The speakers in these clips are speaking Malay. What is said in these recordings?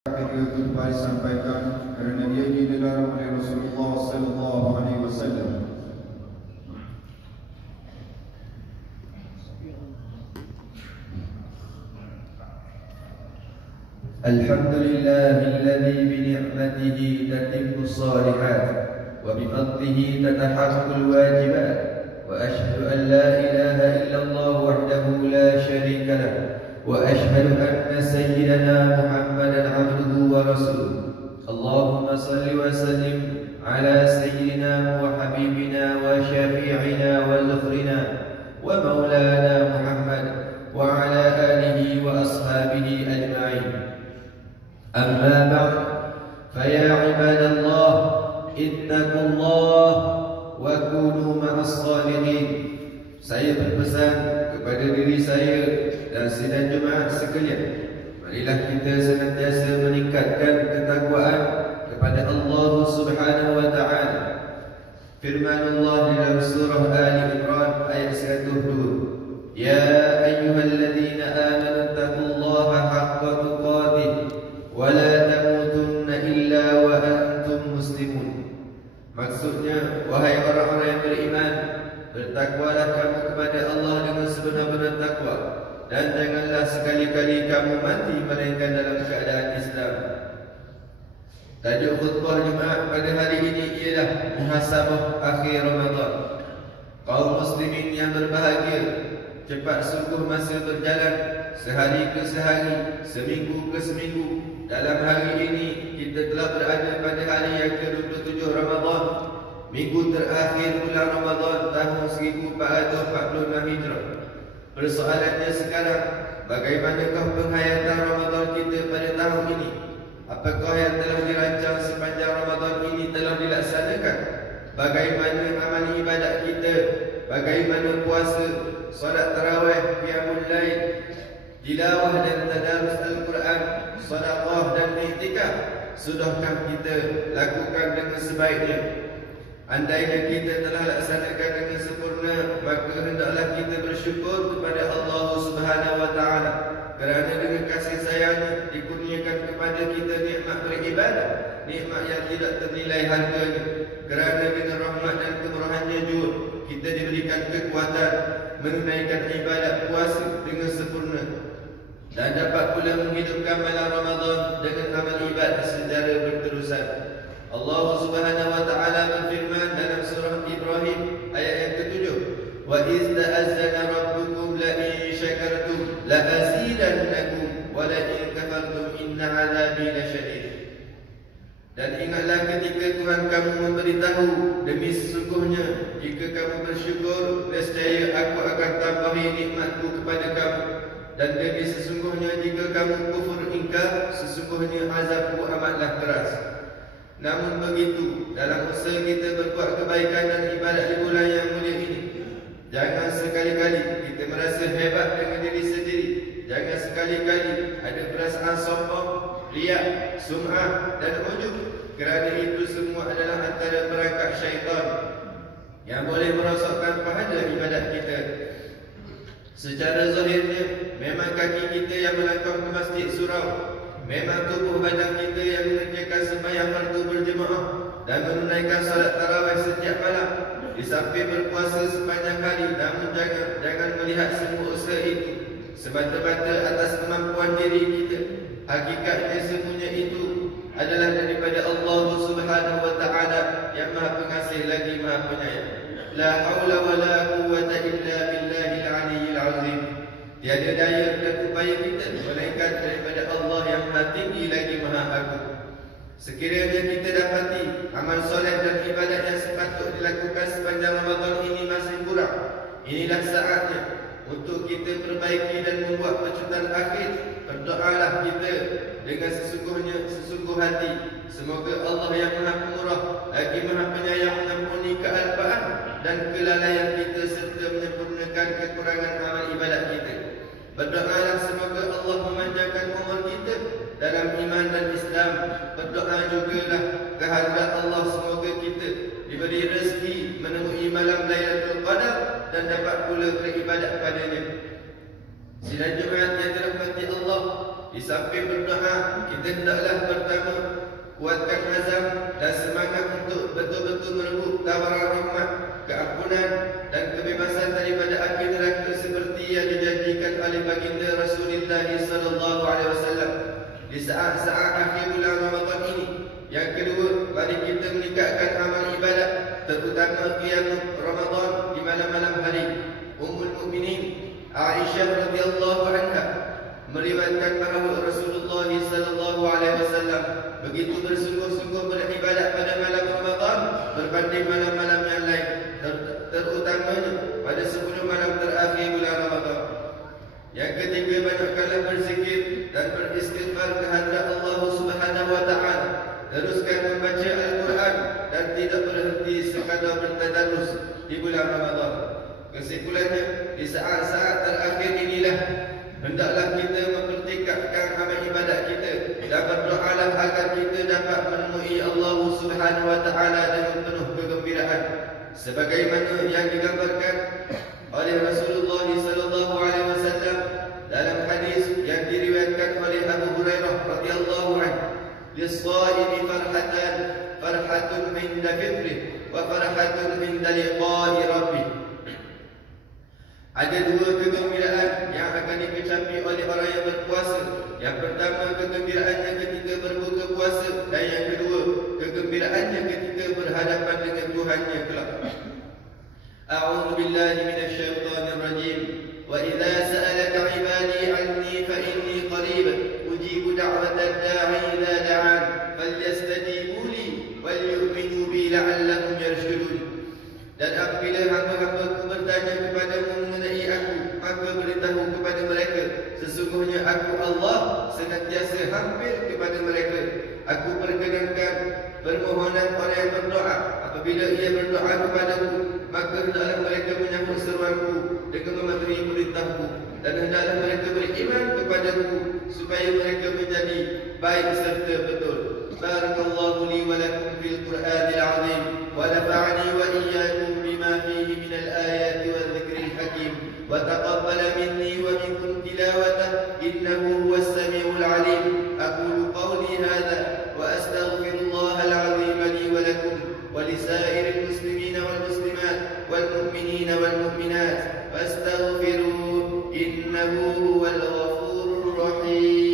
Ketika kembali sampaikan kerana dia dilarang oleh Rasulullah sallallahu alaihi wasallam. Alhamdulillahilladzi bi ni'matihi tatimmu shalihat wa bi fadlihi tatahaqqaqul wajibat wa ashhadu an la ilaha illallah wahdahu la syarika lahu wa ashhadu anna sayyidana Muhammadan abduhu wa rasuluh. Allahumma salli wa sallim ala sayyidina wa habibina wa syafi'ina wa zufrina wa maulana Muhammad wa ala alihi wa ashabihi ajma'in. Amma ba'd, fa ya ibadallah ittaqullah wa kunu ma'as salihin. Saya berpesan kepada diri saya dan sidang jemaah sekalian, marilah kita senantiasa meningkatkan ketakwaan kepada Allah Subhanahu wa taala. Firman Allah dalam surah Ali Imran ayat 102, ya ayyuhalladzina amanu taqullaha haqqa tuqatih wa la tamutunna illa wa antum muslimun. Maksudnya, wahai orang-orang yang beriman, bertakwalah kamu kepada Allah dengan sebenar-benar takwa, dan janganlah sekali-kali kamu mati melainkan dalam keadaan Islam. Tajuk khutbah Jumaat pada hari ini ialah muhasabah akhir Ramadan. Kaum muslimin yang berbahagia, cepat sungguh masa berjalan, sehari ke sehari, seminggu ke seminggu. Dalam hari ini kita telah berada pada hari yang ke-27 Ramadan, minggu terakhir bulan Ramadan tahun 1446 Hijrah. Persoalannya sekarang, bagaimanakah penghayatan Ramadan kita pada tahun ini? Apakah yang telah dirancang sepanjang Ramadan ini telah dilaksanakan? Bagaimana amal ibadat kita? Bagaimana puasa, solat tarawih, qiyamul lail, tilawah dan tadarus Al-Quran, sedekah dan iktikaf? Sudahkah kita lakukan dengan sebaiknya? Andainya kita telah laksanakan dengan sempurna, maka hendaklah kita bersyukur kepada Allah Subhanahu wa taala kerana dengan kasih sayangnya dikurniakan kepada kita nikmat beribadah, nikmat yang tidak ternilai harganya. Kerana dengan rahmat dan kemurahannya juga kita diberikan kekuatan menunaikan ibadat puasa dengan sempurna dan dapat pula menghidupkan malam Ramadan dengan amal ibadah secara berterusan. Allah Subhanahu wa taala berfirman dalam surah Ibrahim ayat yang ke-7, wa iz ta'azzana rabbukum la in syakartum la azidannakum wa la in kafartum inna 'adzabi lasyadid. Dan ingatlah ketika Tuhan kamu memberitahu, demi sesungguhnya jika kamu bersyukur, nescaya aku akan tambahi nikmatku kepada kamu, dan demi sesungguhnya jika kamu kufur ingkar, sesungguhnya azabku amatlah keras. Namun begitu, dalam usaha kita berbuat kebaikan dan ibadat di bulan yang mulia ini, jangan sekali-kali kita merasa hebat dengan diri sendiri. Jangan sekali-kali ada perasaan sombong, riak, sum'ah dan ujub, kerana itu semua adalah antara perangkap syaitan yang boleh merosakkan pahala ibadat kita. Secara zahirnya, memang kaki kita yang melangkah ke masjid surau, memang tubuh badan kita yang mengerjakan sembahyang fardu berjemaah dan menunaikan salat tarawih setiap malam, di samping berpuasa sepanjang hari. Namun jangan melihat semua usaha itu semata-mata atas kemampuan diri kita. Hakikatnya semuanya itu adalah daripada Allah Subhanahu wa taala yang Maha Pengasih lagi Maha Penyayang. La haula wa la quwwata illa billahil aliyyil azim. Tiada daya dan upaya kita melainkan daripada Allah yang Maha Tinggi lagi Maha Agung. Sekiranya kita dapati amal soleh dan ibadat yang sepatut dilakukan sepanjang Ramadan ini masih kurang, inilah saatnya untuk kita perbaiki dan membuat pecutan akhir. Berdoalah kita dengan sesungguh hati. Semoga Allah yang Maha Pemurah lagi Maha Penyayang mengampuni kealpaan dan kelalaian kita serta menyempurnakan kekurangan amal ibadat kita. Berdoalah semoga Allah memanjangkan umur kita dalam iman dan Islam. Berdoa jugalah kehadrat Allah semoga kita diberi rezeki menemui malam Lailatul Qadar dan dapat pula beribadat padanya. Sidang Jumaat yang dirahmati Allah, di samping berdoa, kita hendaklah pertama kuatkan azam dan semangat untuk betul-betul merebut tawaran rahmat, keampunan dan kebebasan daripada api neraka seperti yang dijanjikan oleh baginda Rasulullah sallallahu alaihi wasallam di saat-saat akhir bulan Ramadan ini. Yang kedua, mari kita meningkatkan amal ibadat, terutama qiyam Ramadan di malam-malam hari. Ummul Mukminin Aisyah radhiyallahu anha meriwayatkan bahawa Rasulullah sallallahu alaihi wasallam begitu bersungguh-sungguh beribadat pada malam Ramadan berbanding malam-malam yang lain, terutamanya pada 10 malam terakhir bulan Ramadan. Yang ketiga, banyakkanlah berzikir dan beristighfar kehadrat Allah Subhanahu wa taala. Teruskan membaca Al-Quran dan tidak berhenti sekadar bertadarus di bulan Ramadan. Kesimpulannya, di saat-saat terakhir inilah hendaklah kita mempertingkatkan amal ibadat kita dan berdoalah agar kita dapat menemui Allah Subhanahu wa taala dengan penuh kegembiraan sebagaimana yang digambarkan oleh Rasulullah sallallahu alaihi wasallam dalam hadis yang diriwayatkan oleh Abu Hurairah radhiyallahu anhu, "Lis-shaimi farhatun 'inda fitrih wa farhatun 'inda liqa'i rabbih." Ada dua kegembiraan yang akan dikecapi oleh orang yang berpuasa. Yang pertama, kegembiraannya ketika berbuka puasa, dan yang kedua, kegembiraannya ketika berhadapan dengan Tuhannya kelak. A'udzu billahi minasyaitonir rajim. Wa idza sa'alaka 'ibadi 'anni fa inni qarib ujibu da'watad da'i idza da'an falyastajibu li wal yu'minu bi la'allahum yarshudun. Dan apabila hamba-hambaku bertanya kepadamu mengenai aku, maka beritahu kepada mereka, sesungguhnya aku Allah senantiasa hampir kepada mereka. Aku perkenankan permohonan orang yang berdoa. Apabila ia berdoa kepadaku, maka hendaklah mereka menyambut seruanku dengan mematuhi perintahku, dan hendaklah mereka beriman kepadaku supaya mereka menjadi baik serta betul. Barakallahu li wa lakum fil Qur'anil 'azim wa nafa'ani wa iyyakum bima fihi minal ayati wal dhikril hakim wa taqabbala minni wa minkum tilawatahu innahu huwas samiul 'alim. Aqulu qawli hadha wa astaghfirullahal 'azim li wa lakum wa lisairil muslimina wal muslimat wal mu'minina wal mu'minat fastaghfiruhu innahu huwal ghafurur rahim.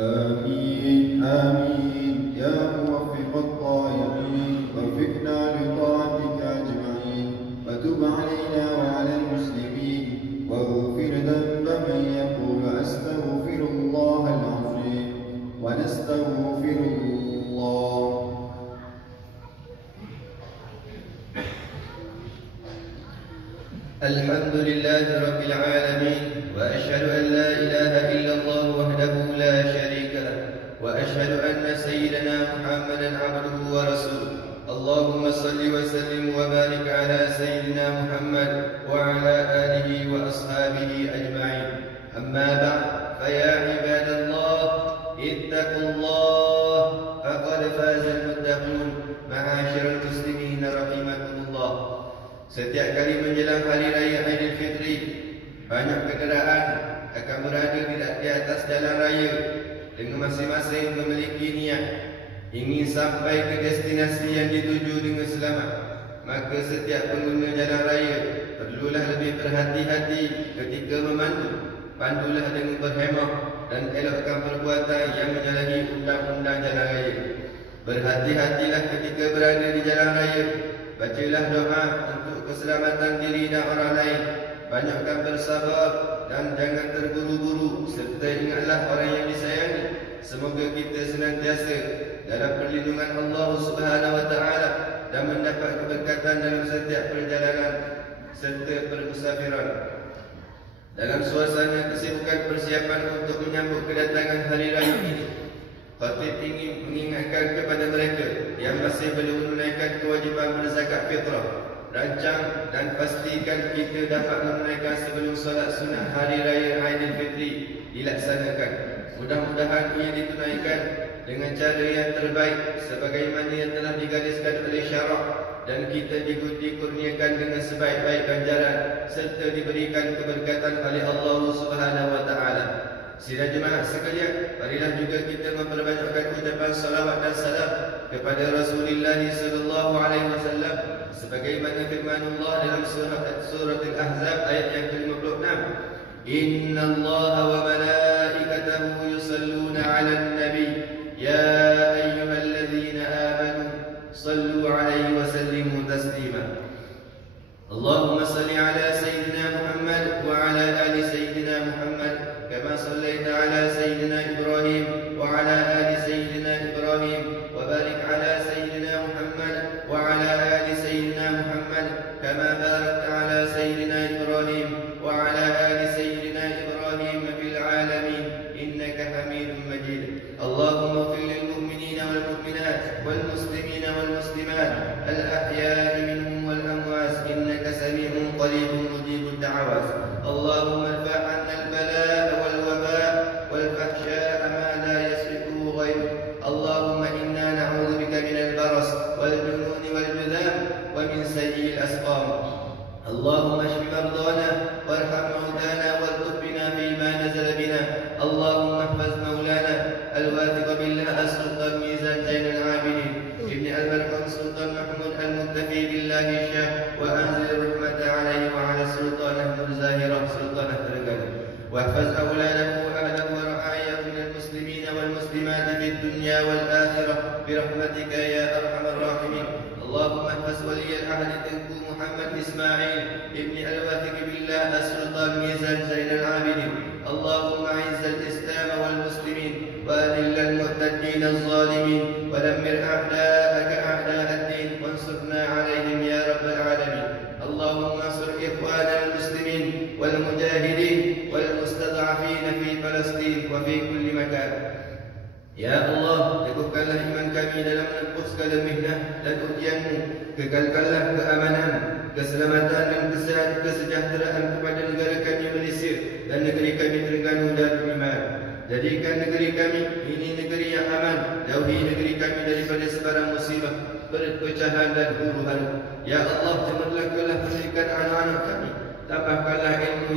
آمين آمين يا موفق الطائعين وفقنا لطاعتك أجمعين وتب علينا وعلى المسلمين واغفر ذنب من يقول أستغفر الله العظيم ونستغفر الله. الحمد لله رب العالمين وأشهد أن لا إله إلا الله وحده لا شريك له وأشهد أن سيدنا محمدا عبده ورسوله. اللهم صل وسلم وبارك على سيدنا محمد وعلى آله وأصحابه أجمعين. أما بعد، فيا عباد الله اتقوا الله فقد فاز المتقون. معاشر المسلمين رحمكم الله. Setiap kali menjelang hari raya Aidilfitri, banyak kenderaan akan berada di atas jalan raya dengan masing-masing memiliki niat ingin sampai ke destinasi yang dituju dengan selamat. Maka setiap pengguna jalan raya perlulah lebih berhati-hati ketika memandu. Pandulah dengan berhemah dan elakkan perbuatan yang menyalahi undang-undang jalan raya. Berhati-hatilah ketika berada di jalan raya. Bacalah doa untuk keselamatan diri dan orang lain. Banyakkan bersabar dan jangan terburu-buru, serta ingatlah orang yang disayangi. Semoga kita senantiasa dalam perlindungan Allah Subhanahu wa taala dan mendapat keberkatan dalam setiap perjalanan serta permusafiran. Dalam suasana kesibukan persiapan untuk menyambut kedatangan hari raya ini, Khatib ingin mengingatkan kepada mereka yang masih belum menunaikan kewajipan berzakat fitrah. Rancang dan pastikan kita dapat menunaikan sebelum solat sunat hari raya Aidilfitri dilaksanakan. Mudah-mudahan ia ditunaikan dengan cara yang terbaik sebagaimana yang telah digariskan oleh syarak, dan kita dikurniakan dengan sebaik-baik ganjaran serta diberikan keberkatan oleh Allah Subhanahu wa taala. Sidang jemaah sekalian, marilah juga kita memperbanyakkan ucapan salawat dan salam kepada Rasulullah sallallahu alaihi wasallam sebagaimana firman Allah dalam surah Al-Ahzab ayat yang ke-56. Innallaha wa malaikatahu yusalluna 'alan nabi ya ayyuhalladzina amanu sallu 'alaihi wa sallimu taslima. Allahumma salli 'ala sayyidina Muhammad wa 'ala ali sayyidina Muhammad كما صليت على سيدنا إبراهيم وعلى آل سيدنا إبراهيم وبارك على سيدنا محمد وعلى آل سيدنا محمد كما باركت على سيدنا إبراهيم وعلى آل سيدنا إبراهيم في العالمين إنك حميد مجيد. اللهم اغفر للمؤمنين والمؤمنات والمسلمين والمسلمات الأحياء منهم والأموات إنك سميع قريب مجيب الدعوات. اللهم ارفع عنا البلاء والوباء والفحشاء ما لا يسبقه غيره. اللهم إنا نعوذ بك من البرص والجنون والجذام ومن سيء الأسقام. اللهم اشف مرضانا وارحم موتانا والطف بنا فيما نزل بنا. اللهم احفظ مولانا الواثق بالله السلطان ميزان زين العابدين ابن الملك سلطان محمود المكتفي بالله الشاه وأنزل الرحمة عليه وعلى السلطان أحمد زاهرة سلطان الترقاني. واحفظ أولاده وأهله ورعاياه من المسلمين والمسلمات في الدنيا والآخرة برحمتك يا أرحم الراحمين. اللهم احفظ ولي العهد تنكو محمد إسماعيل ابن الواثق بالله السلطان ميزان زين العابدين. اللهم أعز الإسلام والمسلمين وأذل المرتدين الظالمين ودمر أعداءك أعداء الدين وانصرنا عليهم يا رب العالمين. اللهم انصر إخواننا المسلمين والمجاهدين والمستضعفين في فلسطين وفي كل مكان. Ya Allah, teguhkanlah iman kami dalam menempuh segala mihnah dan ujian-Mu. Kekalkanlah keamanan, keselamatan dan kesejahteraan kepada negara kami Malaysia dan negeri kami Terengganu Darul Iman. Jadikan negeri kami ini negeri yang aman. Jauhi negeri kami daripada sebarang musibah, perpecahan dan huru-hara. Ya Allah, cemerlangkanlah pendidikan anak-anak kami. Tambahkanlah ilmu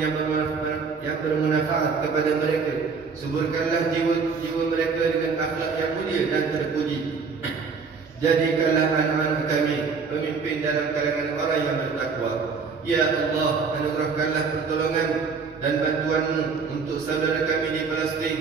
yang bermanfaat kepada mereka. Suburkanlah jiwa mereka dengan akhlak yang mulia dan terpuji. Jadikanlah anak-anak kami pemimpin dalam kalangan orang yang bertakwa. Ya Allah, anugerahkanlah pertolongan dan bantuan-Mu untuk saudara kami di Palestin.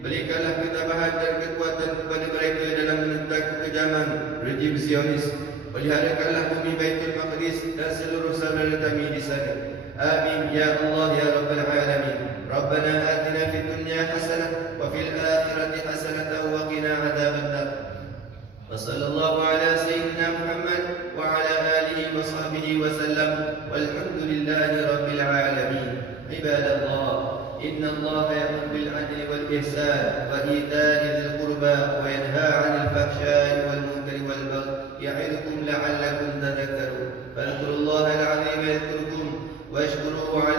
Berikanlah ketabahan dan kekuatan kepada mereka dalam menentang kekejaman rejim Zionis. Peliharakanlah bumi Baitul Maqdis dan seluruh saudara kami di sana. Amin ya Allah ya Rabbal Alamin. Rabbana atina fid dunya hasanah wa fil akhirati hasanah wa qina adzaban nar. Wa sallallahu ala sayyidina Muhammad wa ala alihi wa sahbihi wa sallam. Walhamdulillahi rabbil alamin. Ibadallah, inna Allah ya'muru bil 'adli wal ihsan wa ita'i dzil qurba wa yanha 'anil fahsya'i wal munkari wal baghi ya'idukum la'allakum tadhakkarun. Fadhkurullaha al-'azima yadhkurkum واشكروه على